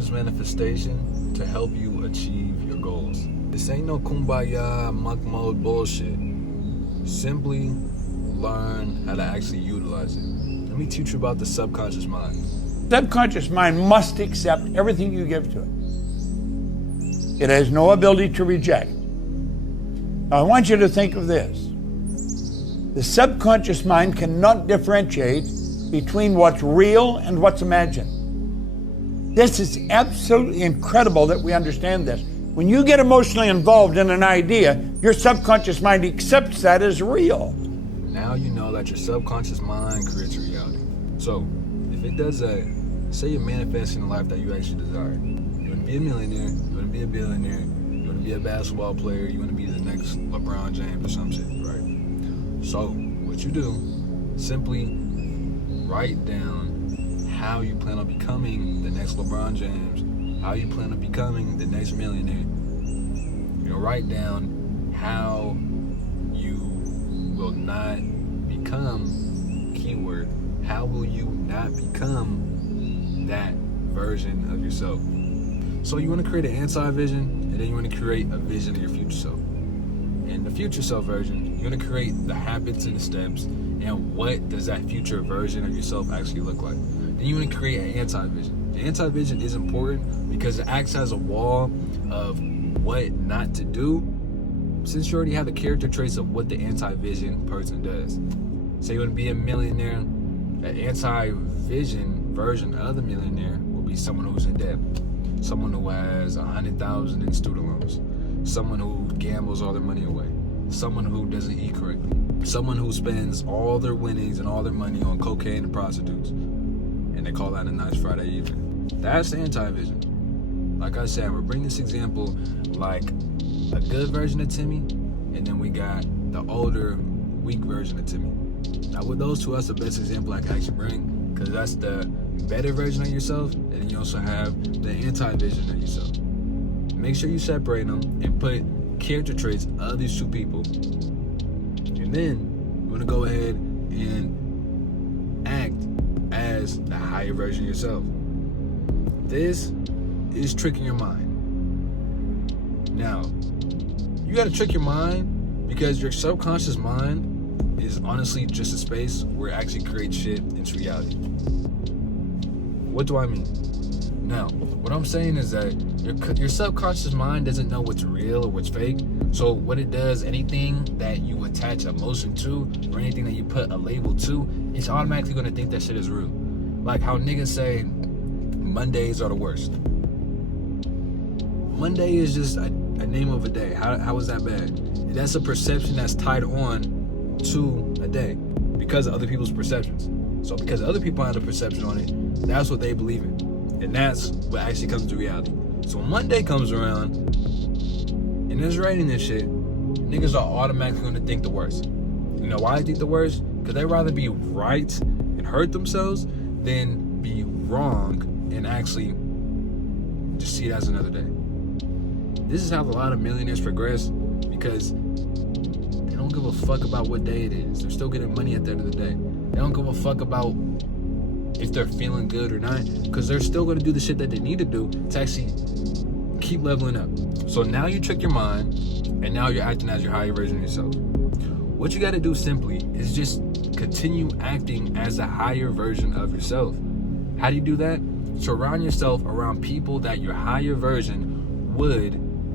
this manifestation to help you achieve your goals. This ain't no kumbaya, monk mode bullshit. Simply learn how to actually utilize it. Let me teach you about the subconscious mind. Subconscious mind must accept everything you give to it. It has no ability to reject. Now, I want you to think of this. The subconscious mind cannot differentiate between what's real and what's imagined. This is absolutely incredible that we understand this. When you get emotionally involved in an idea, your subconscious mind accepts that as real. Now you know that your subconscious mind creates reality. So, if it does that, say you're manifesting the life that you actually desire. You want to be a millionaire, you want to be a billionaire, you want to be a basketball player, you want to be the next LeBron James or some shit, right? So, what you do, simply write down how you plan on becoming the next LeBron James, how you plan on becoming the next millionaire. You know, write down how you will not become, keyword, how will you not become that version of yourself? So you want to create an anti-vision, and then you want to create a vision of your future self. In the future self version, you're going to create the habits and the steps, and what does that future version of yourself actually look like. Then you want to create an anti-vision. The anti-vision is important because it acts as a wall of what not to do, since you already have the character traits of what the anti-vision person does. Say you want to be a millionaire, an anti-vision version of the millionaire will be someone who's in debt, someone who has 100,000 in student loans, someone who gambles all their money away, someone who doesn't eat correctly, someone who spends all their winnings and all their money on cocaine and prostitutes, and they call that a nice Friday evening. That's the anti-vision. Like I said, we're bringing this example like a good version of Timmy, and then we got the older, weak version of Timmy. Now with those two, that's the best example I can actually bring, because that's the better version of yourself, and then you also have the anti-vision of yourself. Make sure you separate them and put character traits of these two people. And then you want to go ahead and act as the higher version of yourself. This is tricking your mind. Now, you got to trick your mind because your subconscious mind is honestly just a space where it actually creates shit into reality. What do I mean? Now, what I'm saying is that your subconscious mind doesn't know what's real or what's fake. So what it does, anything that you attach emotion to or anything that you put a label to, it's automatically going to think that shit is real. Like how niggas say Mondays are the worst. Monday is just a name of a day. How is that bad? That's a perception that's tied on to a day because of other people's perceptions. So because other people have a perception on it, that's what they believe in. And that's what actually comes to reality. So when Monday comes around and it's raining and shit, niggas are automatically going to think the worst. You know why I think the worst? Because they'd rather be right and hurt themselves than be wrong and actually just see it as another day. This is how a lot of millionaires progress, because they don't give a fuck about what day it is. They're still getting money at the end of the day. They don't give a fuck about if they're feeling good or not, because they're still going to do the shit that they need to do to actually keep leveling up. So now you trick your mind, and now you're acting as your higher version of yourself. What you got to do simply is just continue acting as a higher version of yourself. How do you do that? Surround yourself around people that your higher version would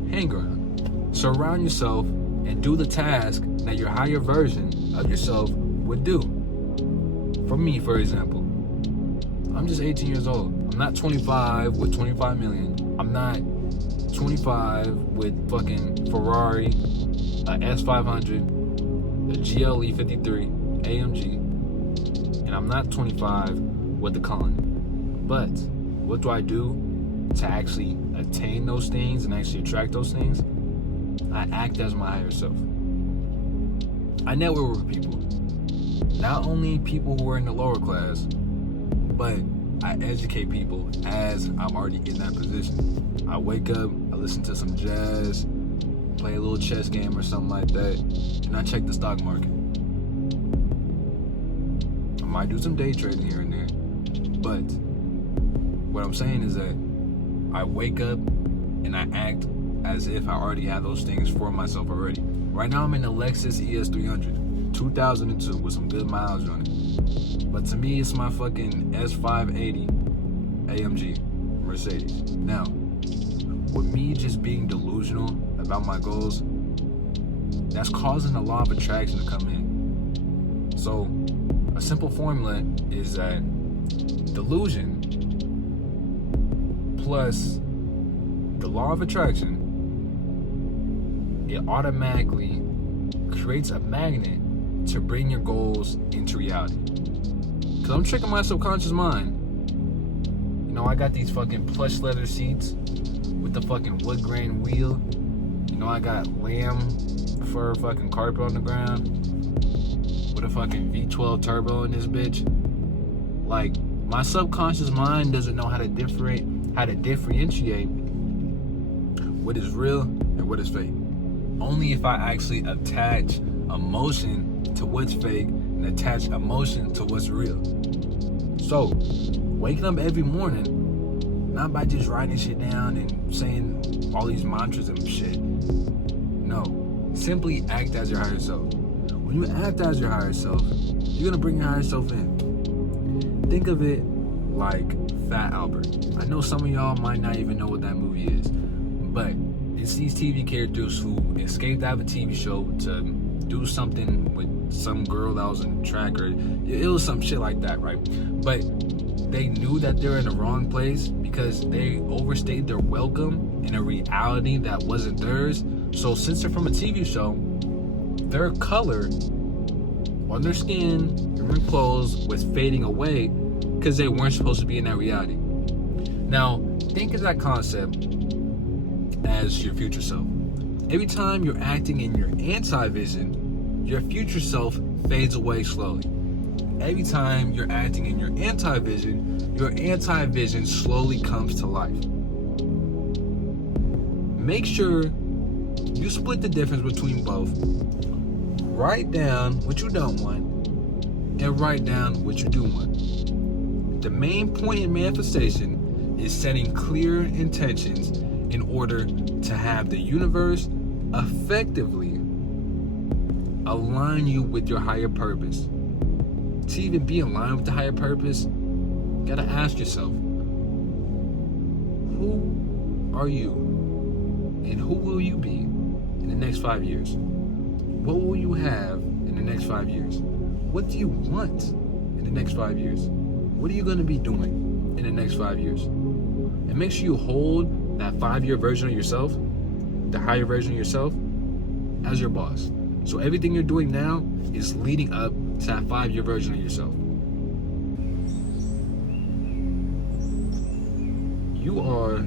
hang around. Surround yourself and do the task that your higher version of yourself would do. For me, for example, I'm just 18 years old. I'm not 25 with 25 million. I'm not 25 with fucking Ferrari, a S500, a GLE 53, AMG, and I'm not 25 with the Con. But what do I do to actually attain those things and actually attract those things? I act as my higher self. I network with people. Not only people who are in the lower class, but I educate people as I'm already in that position. I wake up, I listen to some jazz, play a little chess game or something like that, and I check the stock market. I might do some day trading here and there, but what I'm saying is that I wake up and I act as if I already have those things for myself already. Right now I'm in a Lexus ES300, 2002 with some good miles on it. But to me, it's my fucking S580 AMG Mercedes. Now, with me just being delusional about my goals, that's causing the law of attraction to come in. So, a simple formula is that delusion plus the law of attraction, it automatically creates a magnet to bring your goals into reality. Because I'm tricking my subconscious mind. You know, I got these fucking plush leather seats with the fucking wood grain wheel. You know, I got lamb fur fucking carpet on the ground with a fucking V12 turbo in this bitch. Like, my subconscious mind doesn't know how to differentiate what is real and what is fake. Only if I actually attach emotion to what's fake and attach emotion to what's real. So, waking up every morning, not by just writing shit down and saying all these mantras and shit. No, simply act as your higher self. When you act as your higher self, you're gonna bring your higher self in. Think of it like Fat Albert. I know some of y'all might not even know what that movie is, but it's these TV characters who escaped out of a TV show to do something with some girl that was in track, or it was some shit like that, right? But they knew that they were in the wrong place because they overstayed their welcome in a reality that wasn't theirs. So since they're from a TV show, their color on their skin and their clothes was fading away because they weren't supposed to be in that reality. Now, think of that concept as your future self. Every time you're acting in your anti-vision, your future self fades away slowly. Every time you're acting in your anti-vision, your anti-vision slowly comes to life. Make sure you split the difference between both. Write down what you don't want and write down what you do want. The main point in manifestation is setting clear intentions in order to have the universe effectively align you with your higher purpose. To even be in line with the higher purpose, you gotta ask yourself, who are you? And who will you be in the next 5 years? What will you have in the next 5 years? What do you want in the next 5 years? What are you gonna be doing in the next 5 years? And make sure you hold that 5-year version of yourself, the higher version of yourself, as your boss. So everything you're doing now is leading up to that 5-year version of yourself. You are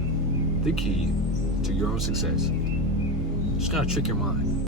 the key to your own success. You just gotta trick your mind.